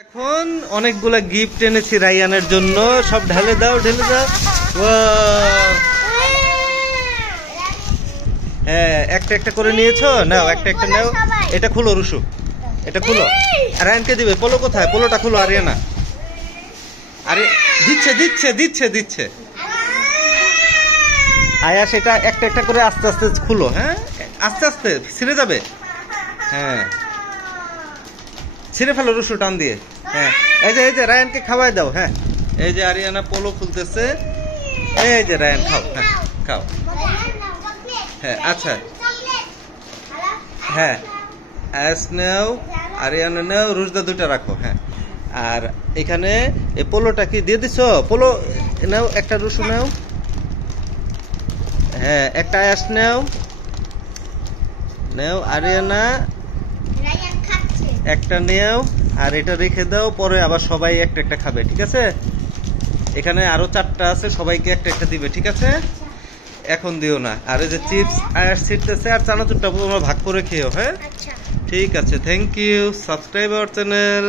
এখন অনেকগুলা গিফট এনেছি রায়ানের জন্য, সব ঢেলে দাও ঢেলে দাও। হ্যাঁ, একটা একটা করে নিয়েছো, নাও একটা একটা নাও। এটা খুলো রুশু, এটা খুলো। রায়ানকে দিবে। পোলো কোথায়? পোলোটা খুলো আরিয়ানা। আরে দিচ্ছে দিচ্ছে দিচ্ছে দিচ্ছে। আয়া সেটা একটা একটা করে আস্তে আস্তে খুলো। হ্যাঁ, আস্তে আস্তে ছিঁড়ে যাবে। হ্যাঁ, ছিঁড়ে ফেলো রুশু টান দিয়ে। হ্যাঁ, এই যে রায়ানকে খাওয়াই দাও। হ্যাঁ, এই যে আরিয়ানা পোলো খুলতেছে। এই যে রায়ান খাও। হ্যাঁ খাও। হ্যাঁ আচ্ছা, হ্যাঁ অ্যাস নাও, আরিয়ানা নাও, রুশদা দুটা রাখো। হ্যাঁ, আর এখানে এই পোলোটা কি দিয়ে দিছো? পোলো নাও, একটা রুশু নাও। হ্যাঁ, একটা আয়াস নাও নাও। আরিয়ানা একটা নেও, আর এটা রেখে দাও, পরে আবার সবাই একটা একটা খাবে, ঠিক আছে? এখানে আরো 4টা আছে, সবাইকে একটা একটা দিবে, ঠিক আছে? এখন দিও না। আর এই যে চিপস আয়াস ছিটতেছে, আর চানাচুরটা তোমরা ভাগ করে খেও। হ্যাঁ ঠিক আছে, thank you. Subscribe our channel.